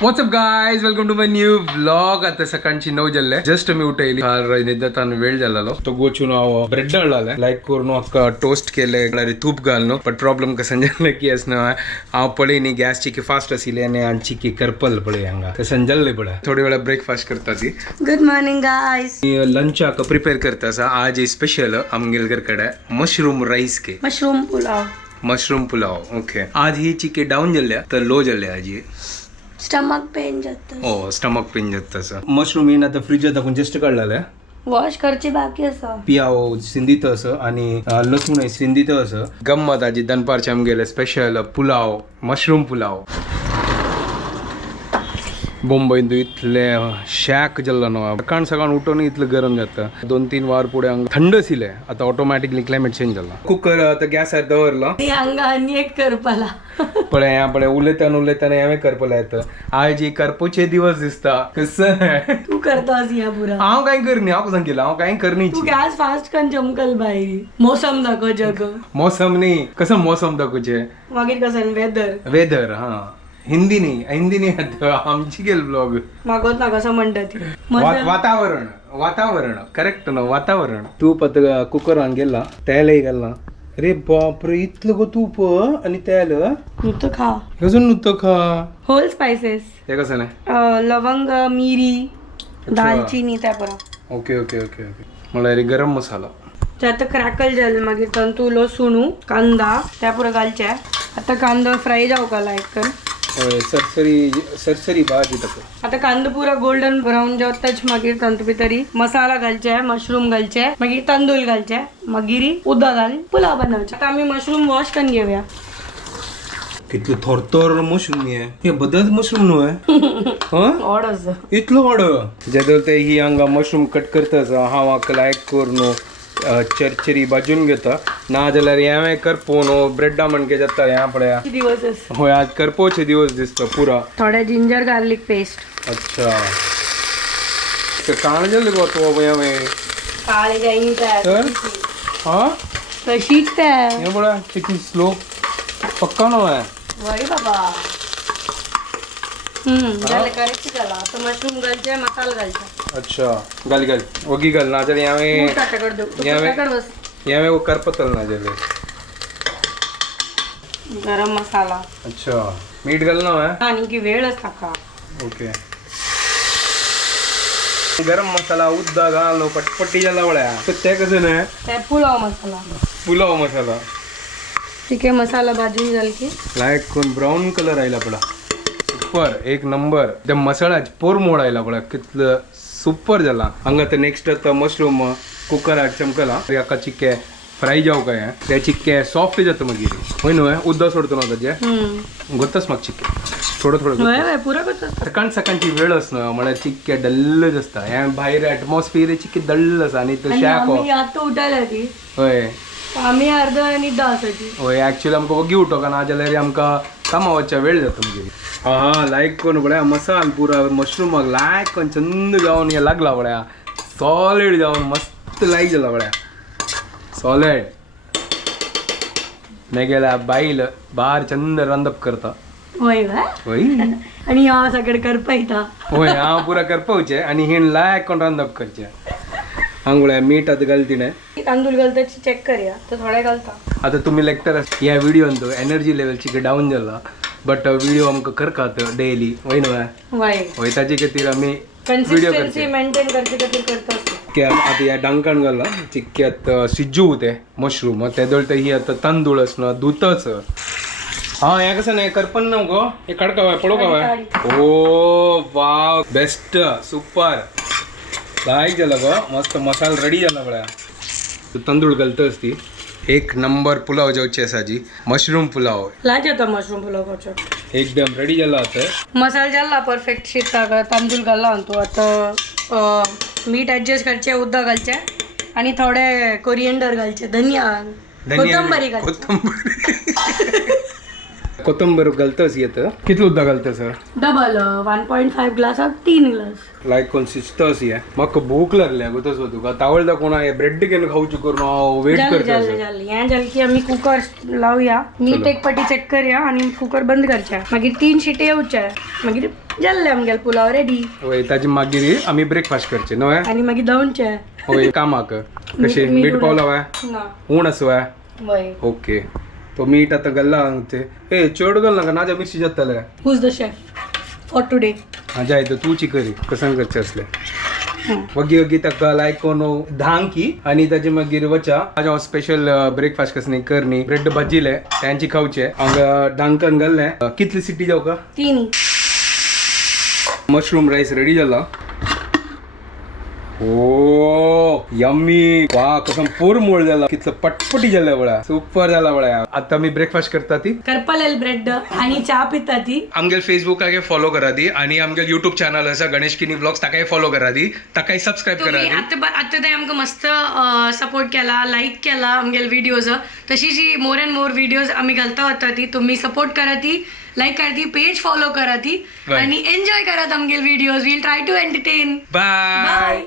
WhatsApp guys, welcome to my new vlog. आता सकाळची 9 जाल्ले. जस्ट मी उठयली. निद्दान वेळ जालो तो गोचून हांव ब्रेड दळ्ळाले लायक करून म्हाका टोस्ट केले तूप घालून. बट प्रॉब्लम कसं जाल्ले की असना हांव पळय न्ही गॅस चिकी फास्ट आशिल्ली आनी हांची की करपल पळय हांगा तसं जाल्ले पळय. थोडी वेळा ब्रेकफास्ट करता ती. Good morning guys. लंचाक प्रिपेर करता आसा आज स्पेशल आमगेलकर कडे मशरूम राईस के मशरूम पुलाव. ओके. आज ही चिकी डाऊन जाल्ल्या तर लो जाल्ल्या आज ही. स्टमक पेन जाता. ओ स्टमक पेन जाता आसा. मशरूम इन आता फ्रीजात दाखवून जस्ट काढलेले. वॉश करची बाकी असा. पियाव सिंधीत असं आणि लसूण सिंधीत असं. गंमत आजी दनपारचे आमगेले स्पेशल पुलाव मशरूम पुलाव. मुंबईत इतले शॅक जाल्लो न्हू. सकाळ उठून इतलं गरम जाता. 2-3 वार पुढे थंड आशिल्ले. आता ऑटोमॅटिकली क्लायमेट चेंज जाला. कुकर आता गॅसार दवरलो. हांगा आनी एक करपाला. पळय ह्या पळय उलयतना हांवें करपला येता. आज ही करपाचे दिवस दिसता. कसं तू करतास या पुरा. हांव काय करनी. हांव कसं केलं हांव काय करनी. तू गॅस फास्ट कन चमकल भाई. मौसम दाखव जग. मौसम नी कसं मौसम दाखवचे. मागीर कसं वेदर. हा हिंदी नाही आमची गेल ब्लॉग. मागोत ना कसं म्हणतात ती. वातावरण करेक्ट ना. वातावरण तूप आता कुकरान गेला तेलय गेला. अरे बापरे इतलं गो तूप आणि तेल नुसतं खा. अजून नुसतं खा. Whole spices. हे कसं नाही. लवंग मिरी दालचिनी त्या परा. Okay okay okay okay. मला अरे गरम मसाला त्यात क्रॅकल जाल मागीर तंतू लसूण कांदा त्या पुरा घालचे. आता कांदा फ्राय जाऊ का लायक कर. सरसरी भाजी टाक. आता कांदा पुरा गोल्डन ब्राऊन जाताच मागीर तंतू भितरी मसाला घालचे मशरूम घालचे मागीर तांदूळ घालचे मागीर उदक घालून पुलाव बनवचे. आता आम्ही मशरूम वॉश करून घेऊया. कितलं थोर मशरूम आहे. हे बदल मशरूम न्हू आहे. ऑड असं इतलं ऑड जेदो ते ही हांगा मशरूम कट करता हांव हाका लायक करून चरचरी भाजून घेता. ना जाल्यार हें करपोन ब्रेडा म्हणके जाता. ह्या पळया दिवस होय आज करपोचे दिवस दिसता पुरा. थोडे जिंजर गार्लिक पेस्ट. अच्छा ते काण जाल्ले गो तो हांवें काळे जायनी तर हा तशीच काय हे बळा चिकन स्लो पक्का नो आहे. वय बाबा. झाले करेक्ट झाला. आता मशरूम घालचे मसाला घालचे. अच्छा घाल ओगी घाल ना जाल्यार हांवें वो करपतल ना जाल्यार. गरम मसाला. अच्छा मीठ घाल ना आणि की वेळच टाका. ओके. गरम मसाला उद्दा घालो पटपटी जाला वळ्या ते कसं नाही. ते पुलाव मसाला ठीक आहे. मसाला भाजून झाल की लायक कोण ब्राऊन कलर आयला पडा. सुपर एक नंबर. त्या मसाळ्याच पोर मोड आयला पडा. कितलं सुपर जाला. हांगा तर नेक्स्ट आता मशरूम कुकरार चमकला. हाका चिक्के फ्राय जाव काय ते चिक्के सॉफ्ट जाता मागीर. होय न्हू उद्दा सोडतो ना ताजे गोतच म्हाका चिक्के थोडं पुरा करता. सकाळची वेळ असणं म्हळ्यार चिक्के डल्लच असता. हे भायर एटमॉस्फियर चिक्के डल्ल आसा आणि तो शॅक आता उठायला ती. होय आम्ही अर्ध आणि 10 साठी. होय ऍक्च्युअली आमकां वगी उठो का ना जाल्यार आमकां कामा वचच्या वेळ जाता मागीर. हा लायक कोण बड्या मसाल पुरा मशरूमाक लायक कोण चंद जावन हे लागला बड्या. सॉलिड जावन मस्त लायक जाला बड्या. सॉलिड मेगेल्या बाईल बार चंद रांदप करता. होय होय आणि हांव सगळे करपायता. होय हांव पुरा करपावचे आणि हिण लायक कोण रांदप करचे. हांगुळ्या मीठ आतां घालती नाही. तांदूळ घालताची चेक करूया तर थोडे घालता. आता तुम्ही लेक्टर ह्या व्हिडिओन तो एनर्जी लेवल चिके डाऊन जाला. बट व्हिडिओ आमकां करतात डेली वय न्हू. होय ताचे खातीर आमी व्हिडिओ करते. मेंटेन करचे खातीर करता. आता ह्या डांकान घाला चिक्क्यात शिजू ते मशरूम ते दळटा. ही आता तांदूळ असणं दुतच. हा हे कसं नाही करपन ना गो. हे काढका पडो का. ओ वाव बेस्ट सुपर लायक झाला गो. मस्त मसाला रेडी झाला बळ्या. तांदूळ घालतच ती. एक नंबर पुलाव जावची आसा जी मशरूम पुलाव. लाज येता मशरूम पुलाव करचो. एकदम रेडी झाला आता. मसाला झाला परफेक्ट शिजता. तांदूळ घालला तो. आता मीठ ऍडजस्ट करचे उदक घालचे आणि थोडे कोरिएंडर घालचे. धनिया कोथंबरी घालचे. कोथंबर घालतस येतं कितलं उदक घालतस डबल 1.5 ग्लासाक 3 ग्लास लायक कोण शिजतस ये म्हाका भूक लागल्या गो तसं तुका तावळदा कोणा हे ब्रेड केन खाऊची करून हांव वेट जाले करता जाले जाले हें जालें की आमी कुकर लावया मीठ एक पाटी चेक करया आणि कुकर बंद करच्या मागीर 3 शिटी येवच्या मागीर जाल्ले आमगेल पुलाव रेडी होय ताजी मागीर आमी ब्रेकफास्ट करचे न्हय आणि मागीर दवनचे होय कामाक कशें मीठ पावला वय ना ऊण आस वय वय ओके तो मीठ आता घाल्ला ते ए चड घाल नाका नाजा मिरची जातले who's the chef for today हाज्या आयतो तू चिकरी कसां करचे असले वगी वगी ताका लायक कोण धांक की आणि ताचे मागीर वचा हांव स्पेशल ब्रेकफास्ट कसं करनी ब्रेड भाजिले त्यांची खावचे हांगा डांकन घालले कितली सिटी जाऊ का 3 मशरूम राईस रेडी जाला ओ यम्मी वा कसं पोर मोळ झाला कितलं पटपटी झालं वळा सुपर झाला वळा आता मी ब्रेकफास्ट करता ती करपलेल ब्रेड आणि चहा पिता ती आमगेल फेसबुकाक फॉलो करा दी आणि आमगेल युट्यूब चॅनल आसा गणेश किनी ब्लॉग्स ताकाय फॉलो करा दी ताकाय सबस्क्राईब करा दी आता ते आमकां मस्त सपोर्ट केला लाईक केला आमगेल व्हिडिओज तशी जी मोर अँड मोर व्हिडिओज आम्ही घालता होता ती तुम्ही सपोर्ट करा ती लाईक करा ती पेज फॉलो करा ती आणि एन्जॉय करा आमगेल videos will try to entertain bye